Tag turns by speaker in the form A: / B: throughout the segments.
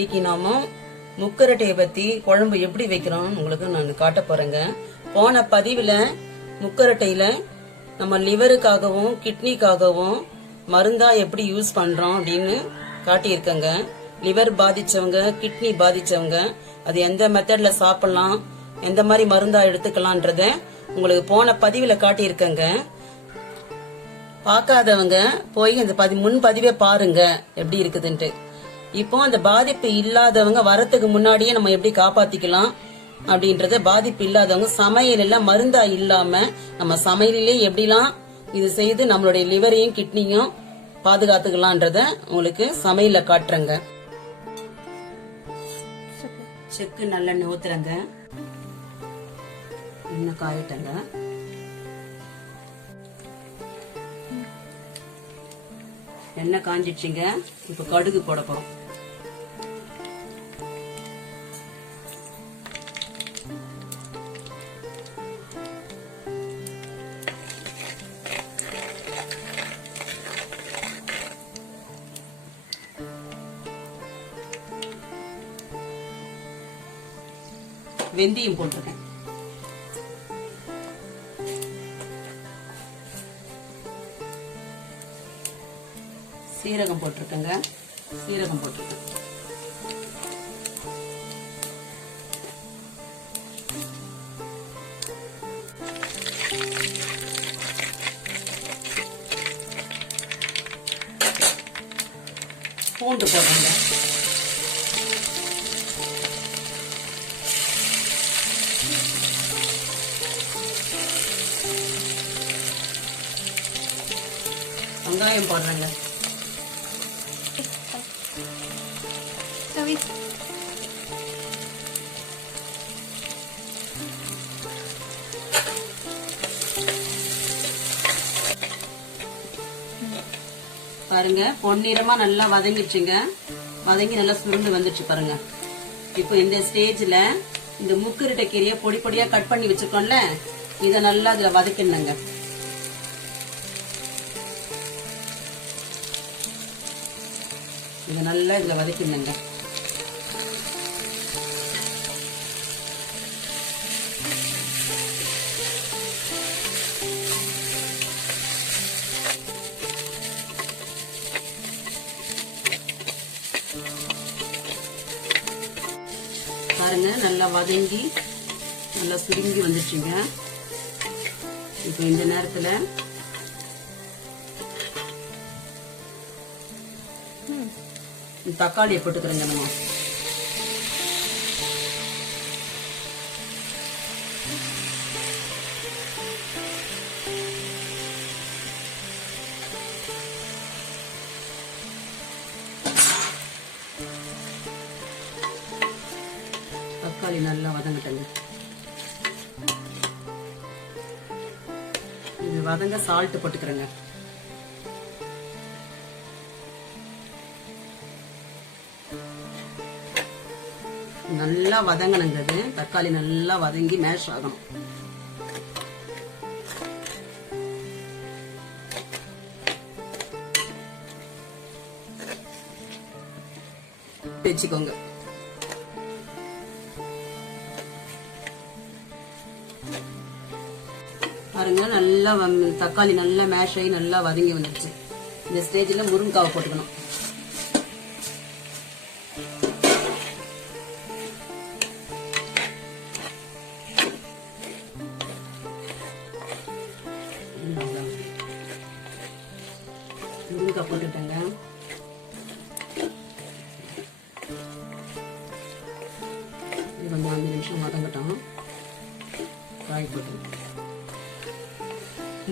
A: இன்னைக்கு நாம முக்கரட்டையை பத்தி குழம்பு எப்படி வைக்கிறோம் உங்களுக்கு நான் காட்ட போறேங்க. போன பதிவுல முக்கரட்டையில நம்ம லிவருக்காகவும் கிட்னிக்காகவும் மருந்தா எப்படி யூஸ் பண்றோம் அப்படின்னு காட்டியிருக்கேங்க. லிவர் பாதிச்சவங்க கிட்னி பாதிச்சவங்க அது எந்த மெத்தட்ல சாப்பிடலாம் எந்த மாதிரி மருந்தா எடுத்துக்கலான்றத உங்களுக்கு போன பதிவுல காட்டியிருக்கேங்க. பார்க்காதவங்க போய் அந்த பதி முன் பதிவே பாருங்க எப்படி இருக்குதுன்ட்டு. இப்போ அந்த பாதிப்பு இல்லாதவங்க வரத்துக்கு முன்னாடியே நம்ம எப்படி காப்பாத்திக்கலாம் அப்படின்றத பாதிப்பு இல்லாதவங்க சமையல் எல்லாம் மருந்தா இல்லாம நம்ம சமையலிலே எப்படிலாம் இது செய்து நம்மளுடைய லிவரையும் கிட்னியும் பாதுகாத்துக்கலான்றத உங்களுக்கு சமையல்ல காட்டுறேங்க. செக்கு நல்லெண்ணெய் ஊத்துறேங்க. எண்ணெய் காயிட்டங்க. எண்ணெய் காஞ்சிடுச்சுங்க. இப்ப கடுகு போட போறோம். வெந்தயம் போட்டிருக்கேன். சீரகம் போட்டிருக்கேங்க. சீரகம் போட்டிருக்கேன். பூண்டு போடுறேங்க. வெங்காயம் போடுறேங்க. பாருங்க. பொன்னிறமா நல்லா வதங்கிடுச்சுங்க. வதங்கி நல்லா சுருண்டு வந்துடுச்சு பாருங்க. இப்போ இந்த ஸ்டேஜ்ல இந்த முக்குருட்டை கீரையை பொடி பொடியா கட் பண்ணி வச்சிருக்கோம்ல இதை நல்லா இதுல வதக்கிடணுங்க. இதை நல்லா இதுல வதக்கிடணுங்க. நல்லா வதங்கி நல்லா சுருங்கி வந்துச்சுங்க. இப்போ இந்த நேரத்துல தக்காளியை போட்டுக்கிறேங்க நம்ம. தக்காளி நல்லா வதங்கட்டங்க இது வதங்க சால்ட் போட்டுக்கிறேங்க. நல்லா வதங்கணுங்கிறது தக்காளி நல்லா வதங்கி மேஷ் ஆகணும். வச்சுக்கோங்க. பாருங்க நல்லா தக்காளி நல்லா மேஷ் ஆகி நல்லா வதங்கி வந்துடுச்சு இந்த ஸ்டேஜ்ல முருங்கைக்காவை போட்டுக்கணும். முருங்கைக்காய் போட்டுட்டேங்க. கொஞ்சம் அஞ்சு நிமிஷம் வதங்கட்டும். காய் போட்டு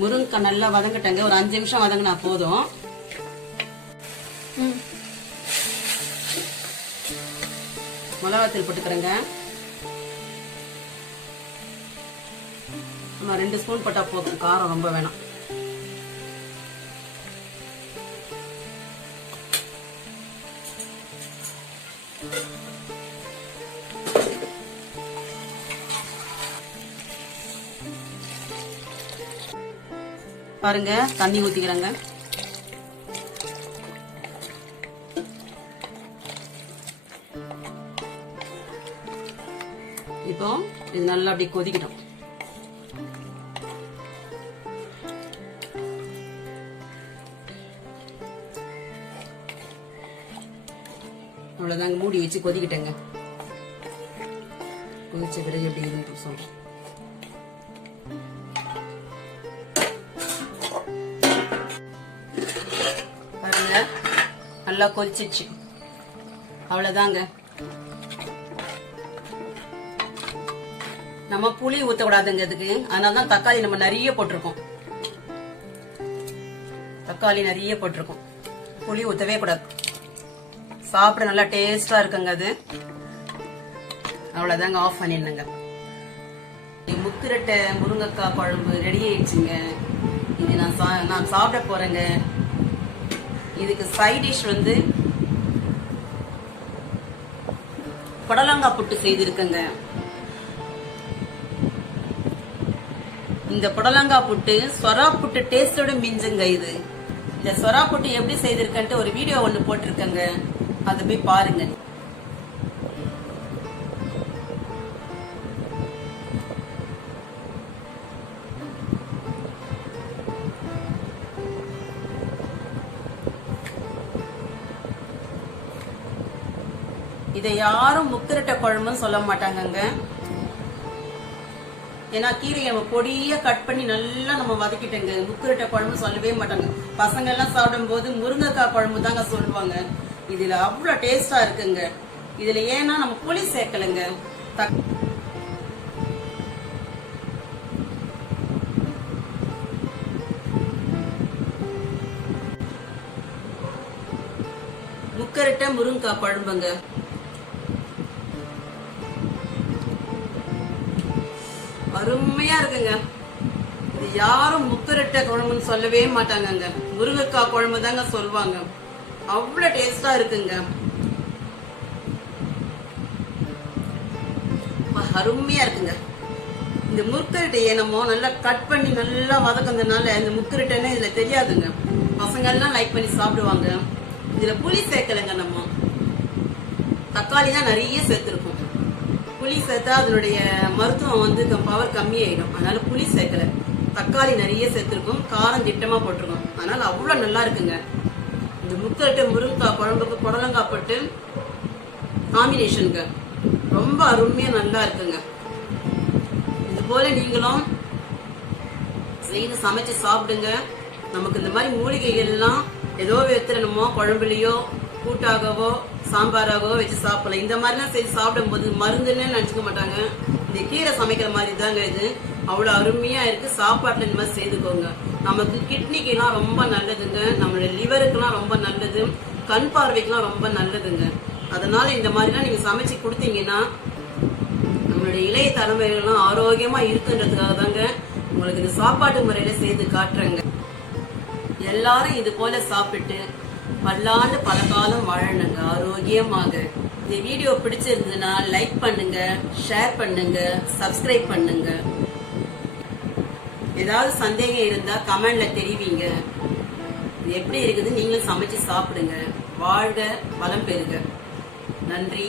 A: முருங்கைக்காய் நல்லா வதங்கட்டங்க. ஒரு அஞ்சு நிமிஷம் வதங்கினா போதும்.
B: ம்.
A: மிளகாத்தூள் போட்டுக்கிறேங்க. நம்ம ரெண்டு ஸ்பூன் போட்டா போதும். காரம் ரொம்ப வேணாம். பாருங்க தண்ணி ஊற்றிக்கிறேங்க இப்போ இது நல்லா அப்படி கொதிக்கட்டும். அவ்வளோதாங்க மூடி வச்சு கொதிக்கிட்டேங்க. கொதிச்ச பிறகு எப்படி இருந்து சொல்கிறேன் நல்லா கொதிச்சிச்சு அவ்வளவுதாங்க. நம்ம புளி ஊற்றக்கூடாதுங்க இதுக்கு. அதனால தான் தக்காளி நம்ம நிறைய போட்டிருக்கோம். தக்காளி நிறைய போட்டிருக்கோம். புளி ஊத்தவே கூடாது. சாப்பிட நல்லா டேஸ்டா இருக்குங்க அது. அவ்வளவுதாங்க ஆஃப் பண்ணிடுங்க முக்குரட்டை முருங்கைக்காய் குழம்பு ரெடி ஆயிடுச்சுங்க. இது நான் சா- நான் சாப்பிட போறேங்க. இதுக்கு சைட் டிஷ் வந்து புடலங்காய் புட்டு செய்திருக்கேங்க. இந்த புடலங்காய் புட்டு சொரா புட்டு டேஸ்டோட மிஞ்சுங்க இது. இந்த சொரா புட்டு எப்படி செய்திருக்கன்ட்டு ஒரு வீடியோ ஒன்று போட்டிருக்கேங்க. அதை போய் பாருங்க. இதை யாரும் முத்திரட்ட குழம்புன்னு சொல்ல மாட்டாங்கங்க. ஏன்னா கீரையை நம்ம பொடியா கட் பண்ணி நல்லா நம்ம வதக்கிட்டோங்க. முத்திரட்ட குழம்பு சொல்லவே மாட்டாங்க. பசங்க எல்லாம் சாப்பிடும்போது முருங்கைக்காய் குழம்பு தாங்க சொல்லுவாங்க. இதுல அவ்வளவு டேஸ்டா இருக்குங்க. இதுல ஏன்னா நம்ம புளி சேர்க்கலைங்க. தக்- முக்கரட்டை முருங்கைக்காய் குழம்புங்க. அருமையா இருக்குங்க. இது யாரும் முக்கரட்டை குழம்புன்னு சொல்லவே மாட்டாங்கங்க. முருங்கைக்காய் குழம்பு தாங்க சொல்லுவாங்க அவ்வளவு டேஸ்டா இருக்குங்க. அருமையா இருக்குங்க. இந்த முக்கரட்டையை நம்ம நல்லா கட் பண்ணி நல்லா வதக்குனதுனால இந்த முக்கரட்டைன்னு இதுல தெரியாதுங்க. பசங்க எல்லாம் லைக் பண்ணி சாப்பிடுவாங்க. இதுல புளி சேர்க்கலைங்க நம்ம. தக்காளி தான் நிறைய சேர்த்திருக்கும். புளி சேர்த்தா அதனுடைய மருத்துவம் வந்து பவர் கம்மியாயிடும். அதனால புளி சேர்க்கல. தக்காளி நிறைய சேர்த்துருக்கோம். காரம் திட்டமா போட்டிருக்கோம். அதனால அவ்வளவு நல்லா இருக்குங்க. இந்த முக்கரட்டை முருங்கைக்காய் குழம்புக்கு புடலங்காய் போட்டு காம்பினேஷனுங்க ரொம்ப அருமையா நல்லா இருக்குங்க. இது போல நீங்களும் செய்து சமைச்சு சாப்பிடுங்க. நமக்கு இந்த மாதிரி மூலிகைகள் எல்லாம் ஏதோ விதத்துல குழம்புலையோ கூட்டாகவோ சாம்பாராகவோ வச்சு சாப்பிடலாம் இந்த மாதிரிலாம் செய்து சாப்பிடும்போது மருந்துன்னு நினச்சிக்க மாட்டாங்க. இந்த கீரை சமைக்கிற மாதிரி தாங்க இது. அவ்வளோ அருமையாக இருக்குது சாப்பாட்டில் இந்த மாதிரி செய்துக்கோங்க. நமக்கு கிட்னிக்கெல்லாம் ரொம்ப நல்லதுங்க. நம்மளோட லிவருக்கெல்லாம் ரொம்ப நல்லது. கண் பார்வைக்கெல்லாம் ரொம்ப நல்லதுங்க. அதனால இந்த மாதிரிலாம் நீங்கள் சமைச்சு கொடுத்தீங்கன்னா நம்மளுடைய இளைய தலைமுறைகள்லாம் ஆரோக்கியமாக இருக்குன்றதுக்காக தாங்க உங்களுக்கு இந்த சாப்பாட்டு முறையில் செய்து காட்டுறேங்க. எல்லாரும் இது போல சாப்பிட்டு பல்லாண்டு பல காலம் வாழணுங்க ஆரோக்கியமாக. இந்த வீடியோ பிடிச்சிருந்ததுன்னா லைக் பண்ணுங்க ஷேர் பண்ணுங்க சப்ஸ்கிரைப் பண்ணுங்க. ஏதாவது சந்தேகம் இருந்தா கமெண்ட்ல தெரிவிங்க. இது எப்படி இருக்குது? நீங்களும் சமைச்சு சாப்பிடுங்க. வாழ்க பலம் பெறுக. நன்றி.